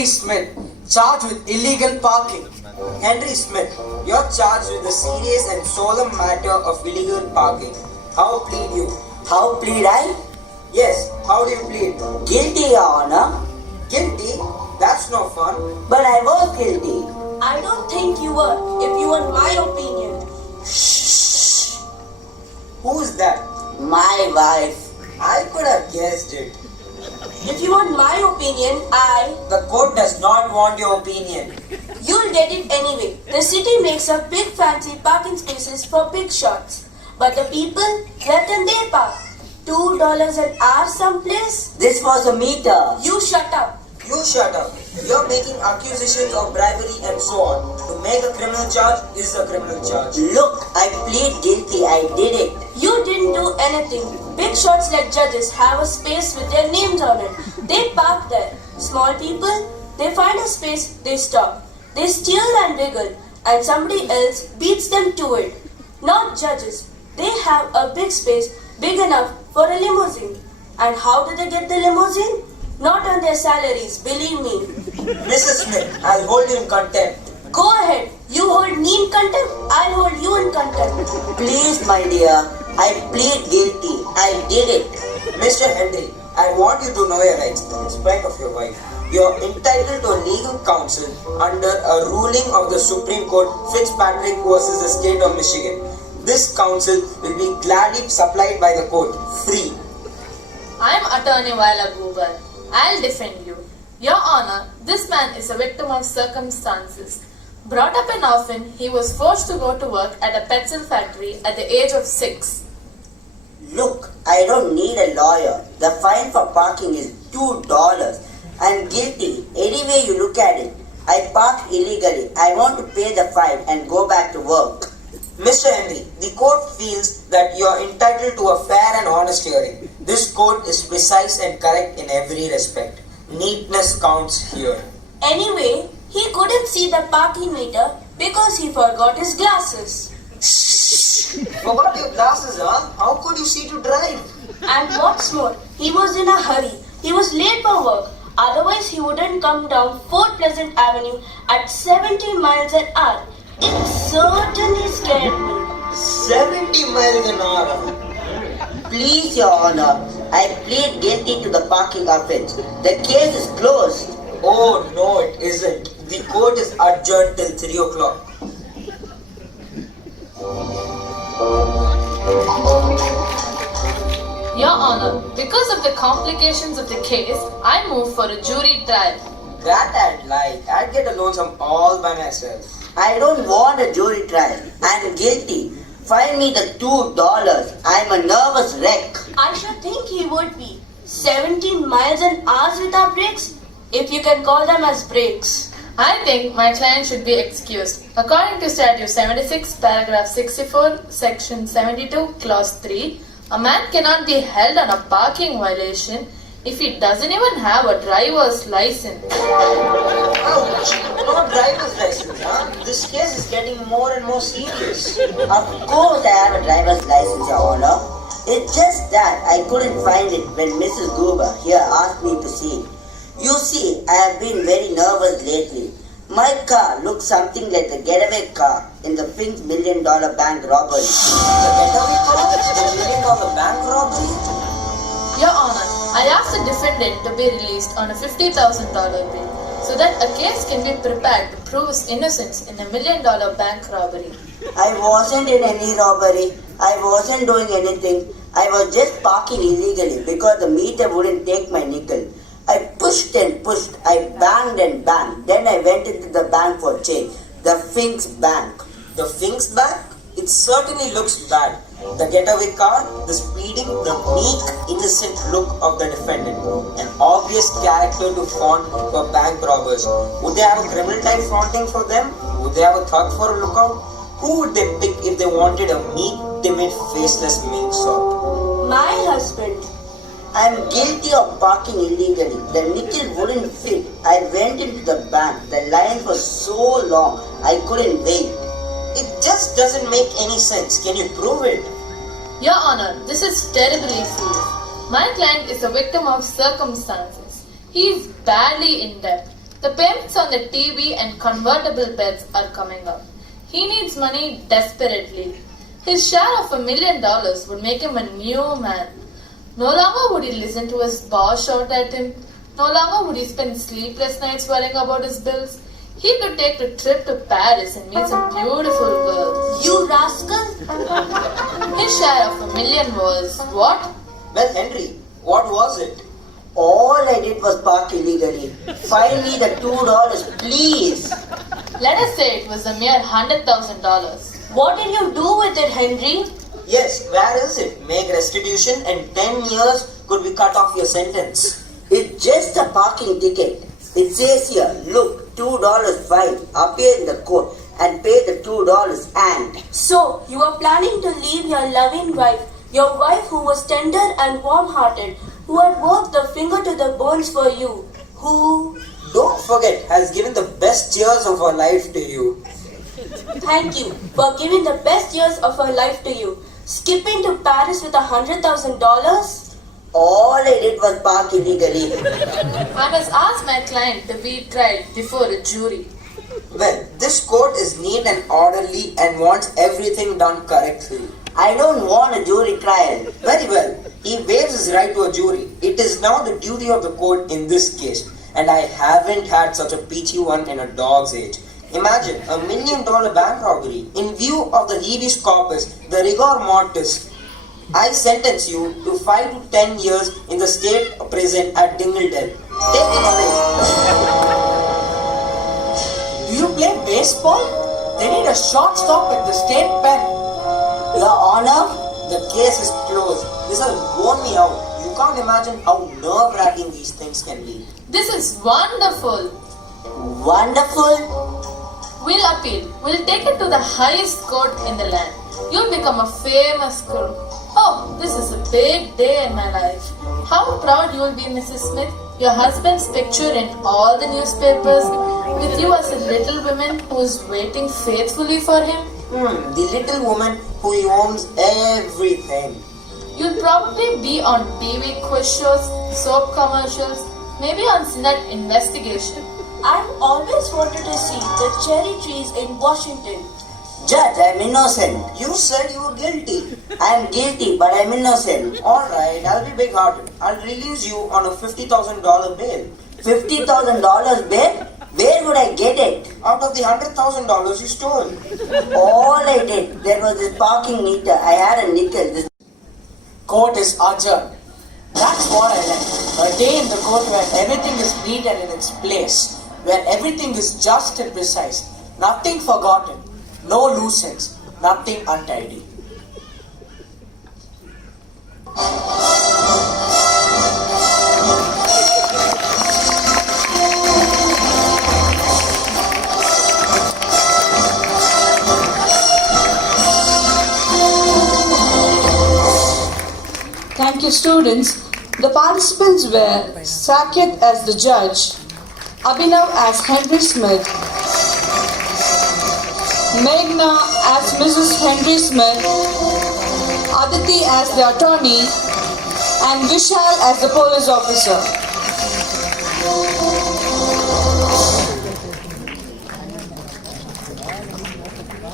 Henry Smith, charged with illegal parking. Henry Smith, you're charged with the serious and solemn matter of illegal parking. How plead you? How plead I? Yes, how do you plead? Guilty, Your Honor. Guilty? That's no fun. But I was guilty. I don't think you were, if you want my opinion. Shh. Who's that? My wife. I could have guessed it. If you want my opinion, The court does not want your opinion. you'll get it anyway. The city makes up big fancy parking spaces for big shots. But the people, where can they park? $2 an hour someplace? This was a meter. You shut up. You shut up. You're making accusations of bribery and so on. To make a criminal charge is a criminal charge. Look, I plead guilty. I did it. You didn't do anything. Big shots like judges have a space with their names on it. They park there. Small people, they find a space, they stop. They steal and wiggle, and somebody else beats them to it. Not judges. They have a big space, big enough for a limousine. And how do they get the limousine? Not on their salaries, believe me. Mrs. Smith, I'll hold you in contempt. Go ahead. You hold me in contempt, I'll hold you in contempt. Please, my dear. I plead guilty. I did it. Mr. Henry, I want you to know your rights in spite of your wife. You're entitled to a legal counsel under a ruling of the Supreme Court Fitzpatrick versus the State of Michigan. This counsel will be gladly supplied by the court, free. I'm Attorney Viola Goober. I'll defend you. Your Honor, this man is a victim of circumstances. Brought up an orphan, he was forced to go to work at a pencil factory at the age of 6. Look, I don't need a lawyer. The fine for parking is $2. I'm guilty. Any way you look at it. I parked illegally. I want to pay the fine and go back to work. Mr. Henry, the court feels that you are entitled to a fair and honest hearing. This court is precise and correct in every respect. Neatness counts here. Anyway, he couldn't see the parking meter because he forgot his glasses. Forgot your glasses, huh? How could you see to drive? And what's more, he was in a hurry. He was late for work. Otherwise, he wouldn't come down Fort Pleasant Avenue at 70 miles an hour. It certainly scared me. 70 miles an hour. Please, Your Honor, I plead guilty to the parking offense. The case is closed. Oh, no, it isn't. The court is adjourned till 3 o'clock. Your Honor, because of the complications of the case, I move for a jury trial. That I'd like. I'd get a lonesome all by myself. I don't want a jury trial. I'm guilty. Fine me the $2. I'm a nervous wreck. I should think he would be. 17 miles an hour without brakes? If you can call them as brakes. I think my client should be excused. According to Statute 76, Paragraph 64, Section 72, Clause 3, a man cannot be held on a parking violation if he doesn't even have a driver's license. Ouch! No driver's license, huh? This case is getting more and more serious. Of course I have a driver's license, Your Honor. It's just that I couldn't find it when Mrs. Goober here asked me to see it. You see, I have been very nervous lately. My car looks something like the getaway car in the Fink's $1 million bank robbery. The getaway car? The $1 million bank robbery? Your Honor, I asked the defendant to be released on a $50,000 bail so that a case can be prepared to prove his innocence in a $1 million bank robbery. I wasn't in any robbery. I wasn't doing anything. I was just parking illegally because the meter wouldn't take my nickel. I pushed and pushed, I banged and banged. Then I went into the bank for change. The Fink's Bank. The Fink's Bank? It certainly looks bad. The getaway car, the speeding, the meek, innocent look of the defendant. An obvious character to flaunt for bank robbers. Would they have a criminal type flaunting for them? Would they have a thug for a lookout? Who would they pick if they wanted a meek, timid, faceless milksop? My husband. I'm guilty of parking illegally. The nickel wouldn't fit. I went into the bank. The line was so long, I couldn't wait. It just doesn't make any sense. Can you prove it? Your Honor, this is terribly serious. My client is a victim of circumstances. He is badly in debt. The payments on the TV and convertible beds are coming up. He needs money desperately. His share of $1 million would make him a new man. No longer would he listen to his boss shout at him. No longer would he spend sleepless nights worrying about his bills. He could take a trip to Paris and meet some beautiful girls. You rascal! His share of $1 million was what? Well, Henry, what was it? All I did was park illegally. Find me the $2, please. Let us say it was a mere $100,000. What did you do with it, Henry? Yes, where is it? Make restitution and 10 years could be cut off your sentence. It's just a parking ticket. It says here, look, $2 fine. Appear in the court and pay the $2 and... So, you are planning to leave your loving wife, your wife who was tender and warm-hearted, who had worked the finger to the bones for you, who... Don't forget, has given the best years of her life to you. Thank you for giving the best years of her life to you. Skipping to Paris with $100,000? All I did was park illegally. I must ask my client to be tried before a jury. Well, this court is neat and orderly and wants everything done correctly. I don't want a jury trial. Very well, he waives his right to a jury. It is now the duty of the court in this case, and I haven't had such a peachy one in a dog's age. Imagine $1 million bank robbery. In view of the habeas corpus, the rigor mortis, I sentence you to 5 to 10 years in the state prison at Dingledale. Take him away. Do you play baseball? They need a shortstop at the state pen. Your Honor, The case is closed. This has worn me out. You can't imagine how nerve-wracking these things can be. This is wonderful. wonderful. We'll appeal. We'll take it to the highest court in the land. You'll become a famous crook. Oh, this is a big day in my life. How proud you will be, Mrs. Smith. Your husband's picture in all the newspapers, with you as a little woman who is waiting faithfully for him. The little woman who owns everything. You'll probably be on TV quiz shows, soap commercials, maybe on Senate investigation. I've always wanted to see the cherry trees in Washington. Judge, I'm innocent. You said you were guilty. I'm guilty, but I'm innocent. Alright, I'll be big-hearted. I'll release you on a $50,000 bail. $50,000 bail? Where would I get it? Out of the $100,000 you stole. All I did, there was this parking meter. I had a nickel. This Court is adjourned. That's what I like. A day in the court where everything is neat and in its place. Where everything is just and precise. Nothing forgotten. No loose ends. Nothing untidy. Thank you, students. The participants were Saket as the judge, Abhinav as Henry Smith, Meghna as Mrs. Henry Smith, Aditi as the attorney, and Vishal as the police officer.